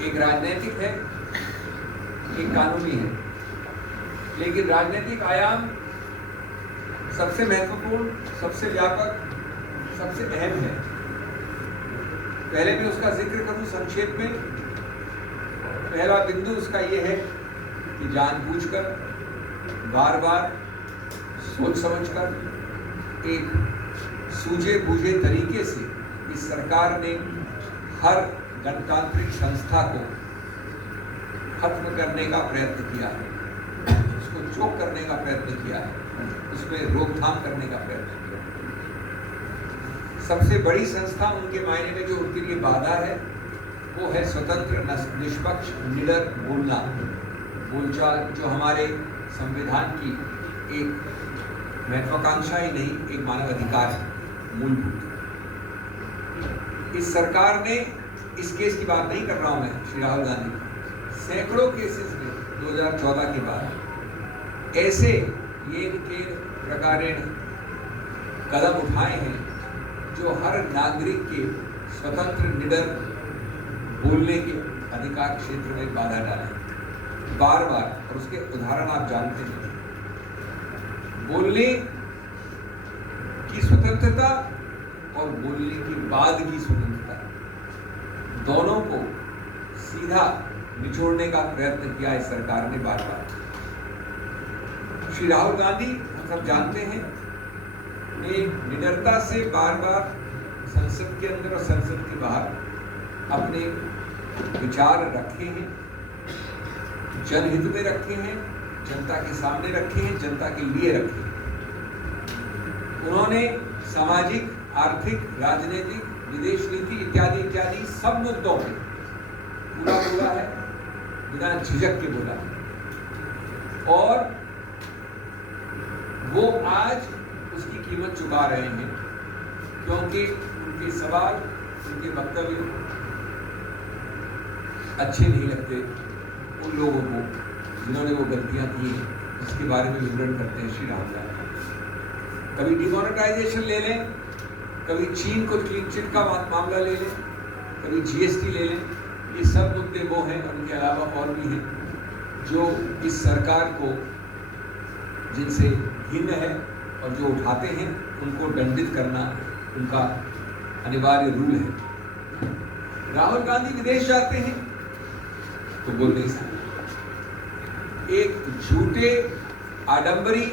एक राजनीतिक है, एक कानूनी है। लेकिन राजनीतिक आयाम सबसे महत्वपूर्ण, सबसे व्यापक, सबसे अहम है। पहले भी उसका जिक्र करूं संक्षेप में। पहला बिंदु उसका ये है कि जानबूझकर, बार बार सोच समझकर, एक सूझे बूझे तरीके से इस सरकार ने हर गणतांत्रिक संस्था को खत्म करने का प्रयत्न किया है, उसको चोक करने का प्रयत्न किया है, उसमें रोकथाम करने का प्रयत्न किया है। सबसे बड़ी संस्था उनके मायने में जो उनके लिए बाधा है वो है स्वतंत्र, निष्पक्ष, निडर बोलना, बोलचाल, जो हमारे संविधान की एक महत्वाकांक्षा ही नहीं, एक मानव अधिकार है, मूलभूत। इस सरकार ने, इस केस की बात नहीं कर रहा हूं मैं, श्री राहुल गांधी, सैकड़ों केसेस में 2014 के बाद ऐसे ये प्रकारेण कदम उठाए हैं जो हर नागरिक के स्वतंत्र, निडर बोलने के अधिकार क्षेत्र में बाधा डाले बार बार। और उसके उदाहरण आप जानते हैं। बोलने की स्वतंत्रता और बोलने के बाद की स्वतंत्रता, दोनों को सीधा निचोड़ने का प्रयत्न किया इस सरकार ने बार बार। श्री राहुल गांधी, हम सब जानते हैं, ने निडरता से बार बार संसद के अंदर और संसद के बाहर अपने विचार रखे हैं, जनहित में रखे हैं, जनता के सामने रखे हैं, जनता के लिए रखे हैं। उन्होंने सामाजिक, आर्थिक, राजनीतिक, विदेश नीति इत्यादि इत्यादि सब मुद्दों पे पूरा बोला है, बिना झिझक के बोला है। और वो आज उसकी कीमत चुका रहे हैं, क्योंकि उनके सवाल, उनके वक्तव्य अच्छे नहीं लगते उन लोगों को जिन्होंने वो गलतियां की हैं, जिसके बारे में विवरण करते हैं श्री राहुल गांधी। कभी डिमोनेटाइजेशन ले लें, कभी चीन को क्लीन चिट का मामला ले लें, कभी जीएसटी ले लें, ये सब मुद्दे वो हैं और उनके अलावा और भी हैं जो इस सरकार को, जिनसे भिन्न है और जो उठाते हैं, उनको दंडित करना उनका अनिवार्य रूल है। राहुल गांधी विदेश जाते हैं तो बोल नहीं सकते। एक झूठे, आडंबरी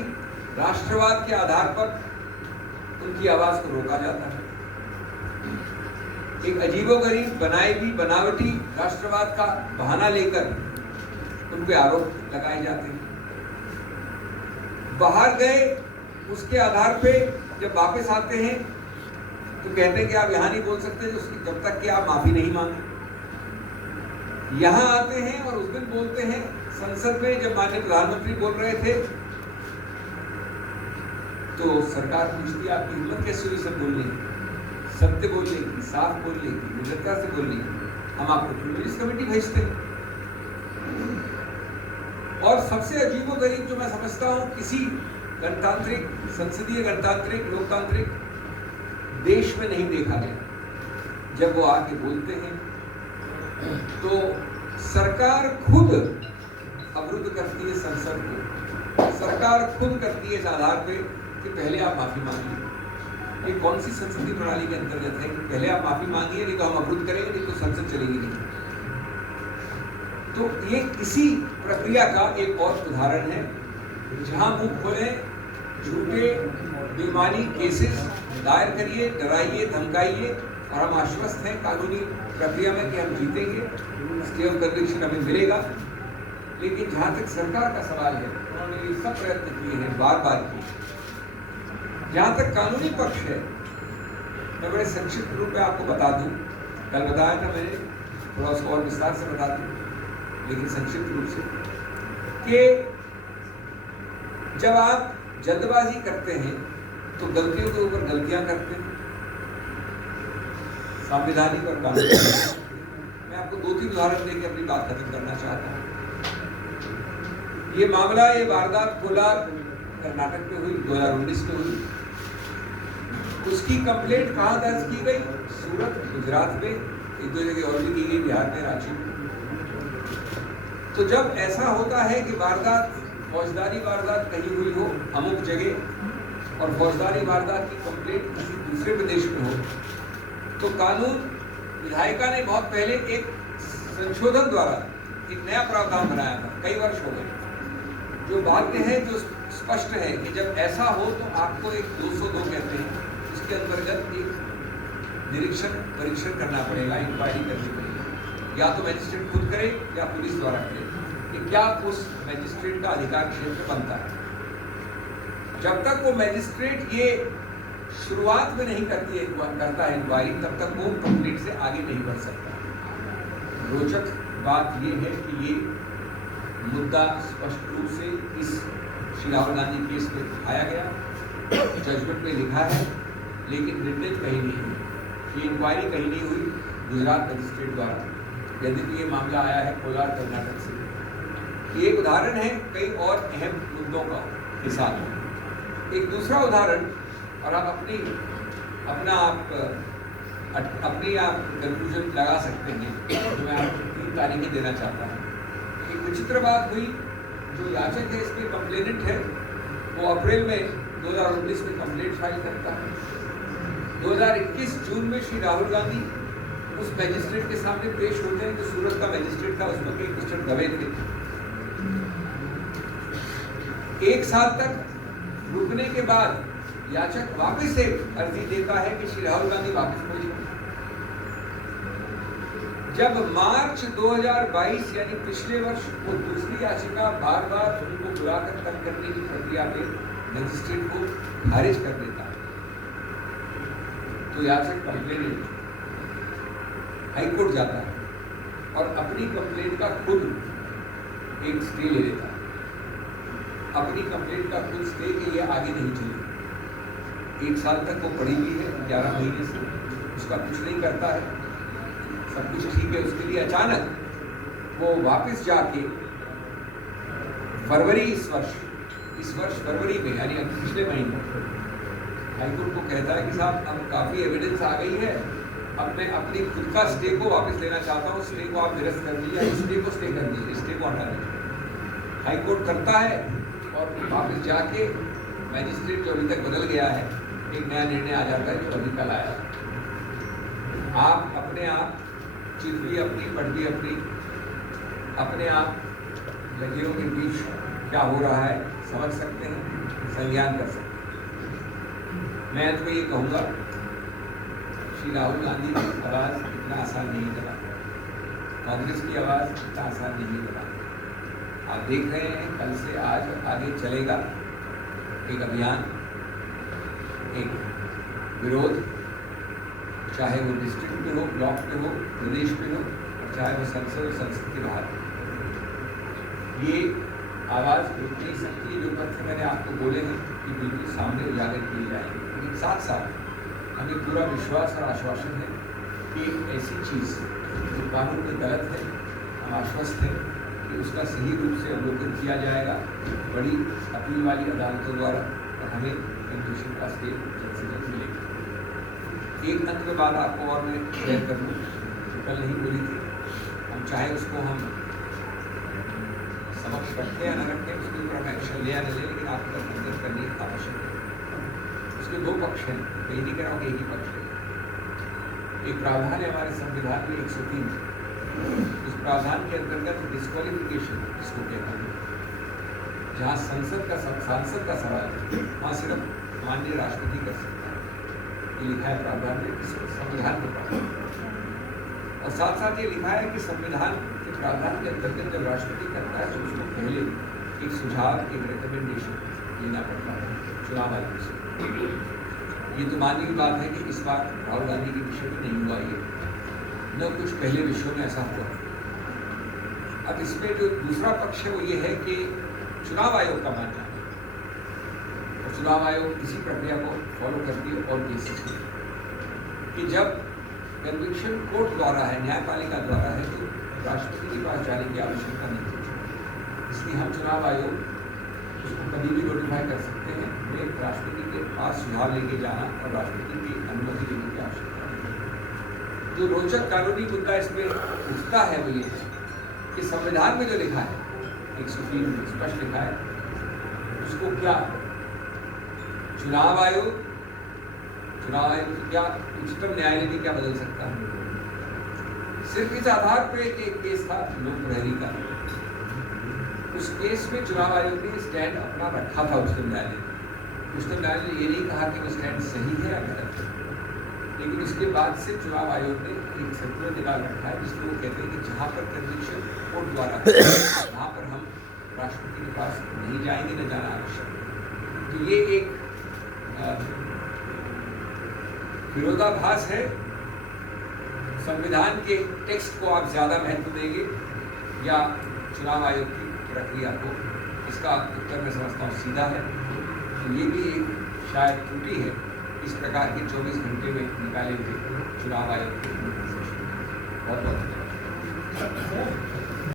राष्ट्रवाद के आधार पर उनकी आवाज को रोका जाता है। एक अजीबोगरीब, बनावटी राष्ट्रवाद का बहाना लेकर उन पे आरोप लगाए जाते हैं। बाहर गए, उसके आधार पे जब वापस आते हैं तो कहते हैं कि आप यहां नहीं बोल सकते जब तक कि आप माफी नहीं मांगे। यहां आते हैं और उस दिन बोलते हैं संसद में, जब माननीय प्रधानमंत्री बोल रहे थे तो सरकार पूछती है आपकी हिम्मत कैसे हुई सब बोलने की, सत्य बोलने की, साफ बोलने की, निडरता से बोलने की। हम आपको प्रिविलेज कमेटी भेजते हैं। और सबसे अजीबोगरीब जो मैं समझता हूं, किसी गणतांत्रिक, संसदीय गणतांत्रिक, लोकतांत्रिक देश में नहीं देखा गया। जब वो आके बोलते हैं तो सरकार खुद अवरुद्ध करती है संसद को। सरकार खुद करती है इस आधार पे कि पहले आप माफी मांगिए। ये कौन सी संसदीय प्रणाली के अंतर्गत है कि पहले आप माफी मांगिए, नहीं तो हम अवरुद्ध करेंगे, नहीं तो संसद चलेगी नहीं। तो ये इसी प्रक्रिया का एक और उदाहरण है, जहां मुंह खोले, झूठे बेईमानी केसेस दायर करिए, डराइए, धमकाइए, और हम आश्वस्त हैं कानूनी प्रक्रिया में कि हम जीतेंगे, स्टे ऑफ कन्विक्शन हमें मिलेगा। लेकिन जहां तक सरकार का सवाल है, उन्होंने ये सब प्रयत्न किए हैं, बार बार किए। जहां तक कानूनी पक्ष है, मैं बड़े संक्षिप्त रूप में आपको बता दूं, कल बताया था मैंने, थोड़ा उसको और विस्तार से बता दूं, लेकिन संक्षिप्त रूप से, कि जब आप जल्दबाजी करते हैं तो गलतियों के ऊपर गलतियां करते हैं, संवैधानिक और कानूनी। मैं आपको 2-3 उदाहरण देकर अपनी बात खत्म करना चाहता हूं। ये मामला, ये वारदात कोलार कर्नाटक में हुई, 2019 में हुई। उसकी कंप्लेंट कहां दर्ज की गई? सूरत, गुजरात में एक दो जगह और भी की गई, बिहार में, रांची में। तो जब ऐसा होता है कि वारदात, फौजदारी वारदात कहीं हुई हो अमुक जगह और फौजदारी वारदात की कंप्लेंट किसी दूसरे प्रदेश में हो, तो कानून विधायिका ने बहुत पहले एक संशोधन द्वारा एक नया प्रावधान बनाया था, कई वर्ष हो गए, जो बाध्य है, जो स्पष्ट है कि जब ऐसा हो तो आपको एक 202 कहते हैं, उसके अंतर्गत एक परीक्षण करना पड़ेगा, इंक्वायरी करनी पड़ेगी, या तो मैजिस्ट्रेट खुद करे या पुलिस द्वारा करे कि क्या उस मैजिस्ट्रेट का अधिकार क्षेत्र बनता है। जब तक वो मैजिस्ट्रेट ये शुरुआत में नहीं करता है इंक्वायरी, तब तक वो कंप्लेंट से आगे नहीं बढ़ सकता। रोचक बात ये है कि ये मुद्दा स्पष्ट रूप से इस श्री राहुल गांधी केस में दिखाया गया, जजमेंट में लिखा है, लेकिन निर्णय कहीं नहीं है। ये इंक्वायरी कहीं नहीं हुई गुजरात मजिस्ट्रेट द्वारा, यद्यपि ये मामला आया है कोलार, कर्नाटक से। ये एक उदाहरण है कई और अहम मुद्दों का के साथ। एक दूसरा उदाहरण, और आप अपनी आप कंक्लूजन लगा सकते हैं, तो मैं आपको 3 तारीखें देना चाहता हूँ। एक विचित्र बात हुई, जो याचक है, इसमें कंप्लेनेंट है, वो अप्रैल में 2019 में कंप्लेंट फाइल करता है। 2021 जून में श्री राहुल गांधी उस मैजिस्ट्रेट के सामने पेश होते हैं जो सूरत का मैजिस्ट्रेट था, उसमें एक मिस्टर दवे थे। 1 साल तक रुकने के बाद याचक वापस एक अर्जी देता है कि श्री राहुल गांधी वापस पहुंचे। जब मार्च 2022 यानी पिछले वर्ष वो दूसरी याचिका बार बार उनको बुलाकर तक करने की प्रक्रिया में मैजिस्ट्रेट को खारिज कर देता है, तो याचक कंप्लेनेंट हाईकोर्ट जाता है और अपनी कंप्लेंट का खुद एक स्टे ले लेता है। अपनी कंप्लेंट का खुद स्टे के लिए आगे नहीं चली। 1 साल तक वो पड़ी हुई है, 11 महीने से उसका कुछ नहीं करता है, सब कुछ ठीक है। उसके लिए अचानक वो वापस जाके फरवरी इस वर्ष फरवरी में, यानी अब पिछले महीने, हाईकोर्ट को कहता है कि साहब अब काफ़ी एविडेंस आ गई है, अब मैं अपनी खुद का स्टे को वापस लेना चाहता हूँ, स्टे को आप निरस्त कर दीजिए, स्टे को स्टे कर दीजिए, स्टे को हटा दीजिए। हाईकोर्ट करता है और वापस जाके मैजिस्ट्रेट जो अभी तक बदल गया है, एक नया निर्णय आ जाता है जो अभी कल आया। आप अपने आप चित भी अपनी, पढ़ भी अपनी, अपने आप लकीरों के बीच क्या हो रहा है समझ सकते हैं, संज्ञान कर सकते हैं। मैं तो ये कहूँगा, श्री राहुल गांधी की आवाज़ इतना आसान नहीं दबा, कांग्रेस की आवाज़ इतना आसान नहीं दबा। आप देख रहे हैं कल से आज आगे चलेगा एक अभियान, एक विरोध, चाहे वो डिस्ट्रिक्ट में हो, ब्लॉक में हो, प्रदेश में हो, और चाहे वो संसद और संसद के बाहर हो। ये आवाज़ रुक नहीं सकती। जो तथ्य मैंने आपको बोले हैं कि बिल्कुल सामने उजागर किए जाएंगे, लेकिन साथ साथ हमें पूरा विश्वास और आश्वासन है कि ऐसी चीज़ जो कानून में गलत है, हम आश्वस्त हैं कि उसका सही रूप से अवलोकन किया जाएगा बड़ी अपील वाली अदालतों द्वारा, और हमें कंक्लूजन का स्टे जल्द से जल्द मिलेगा। एक अंत में बात आपको और मैं शेयर कर दूँ, जो कल नहीं बोली थी, हम चाहे उसको हम समक्ष रखें या न रखें, उसके ऊपर हम एक्शन ले या न ले, लेकिन आपको तक नजर करनी आवश्यक है। उसके 2 पक्ष हैं, मैं नहीं कह रहा हूँ कि एक ही पक्ष है। एक प्रावधान है हमारे संविधान में 103, उस प्रावधान के अंतर्गत डिस्क्वालिफिकेशन जिसको कहते हैं, जहाँ सांसद का सवाल है, वहाँ सिर्फ माननीय राष्ट्रपति कर सकता है, ये लिखा है प्रावधान में, संविधान के प्रावधान। और साथ साथ ये लिखा है कि संविधान के प्रावधान के अंतर्गत जब राष्ट्रपति करता है तो उसको पहले एक सुझाव, एक रिकमेंडेशन लेना पड़ता है चुनाव आयोग से। ये तो मानने की बात है कि इस बार राहुल गांधी के विषय में नहीं हुआ, ये न कुछ पहले विषयों में ऐसा हुआ। अब इसमें जो दूसरा पक्ष है वो ये है कि चुनाव आयोग का मानना है, और चुनाव आयोग इसी प्रक्रिया को फॉलो करती है और केसेस में, कि जब कन्विक्शन कोर्ट द्वारा है, न्यायपालिका द्वारा है, तो राष्ट्रपति के पास जाने की आवश्यकता नहीं है। इसलिए हम चुनाव आयोग उसको कभी भी नोटिफाई कर सकते हैं, वे राष्ट्रपति के पास सुझाव लेके जाना और राष्ट्रपति की अनुमति लेने की आवश्यकता नहीं है। जो रोचक कानूनी मुद्दा इसमें उठता है वो ये कि संविधान में जो लिखा है 103 में स्पष्ट लिखा है, उसको क्या चुनाव आयोग क्या उच्चतम न्यायालय ने क्या बदल सकता है? सिर्फ इस आधार पे एक केस था लोक प्रहरी का, उस केस में चुनाव आयोग ने स्टैंड अपना रखा था उच्चतम न्यायालय ने। उच्चतम न्यायालय ने ये नहीं कहा कि वो स्टैंड सही है या गलत है, लेकिन उसके बाद से चुनाव आयोग ने एक सर्कुलर निकाल रखा है जिसमें वो कहते हैं कि जहाँ पर कन्विक्शन कोर्ट द्वारा वहाँ पर हम राष्ट्रपति के पास नहीं जाएंगे, न जाना आवश्यक। तो ये एक विरोधाभास है। संविधान के टेक्स्ट को आप ज्यादा महत्व देंगे या चुनाव आयोग की प्रक्रिया को? इसका उत्तर मैं समझता हूँ सीधा है। तो ये भी एक शायद त्रुटि है इस प्रकार के 24 घंटे में निकाले हुए चुनाव आयोग के। बहुत बहुत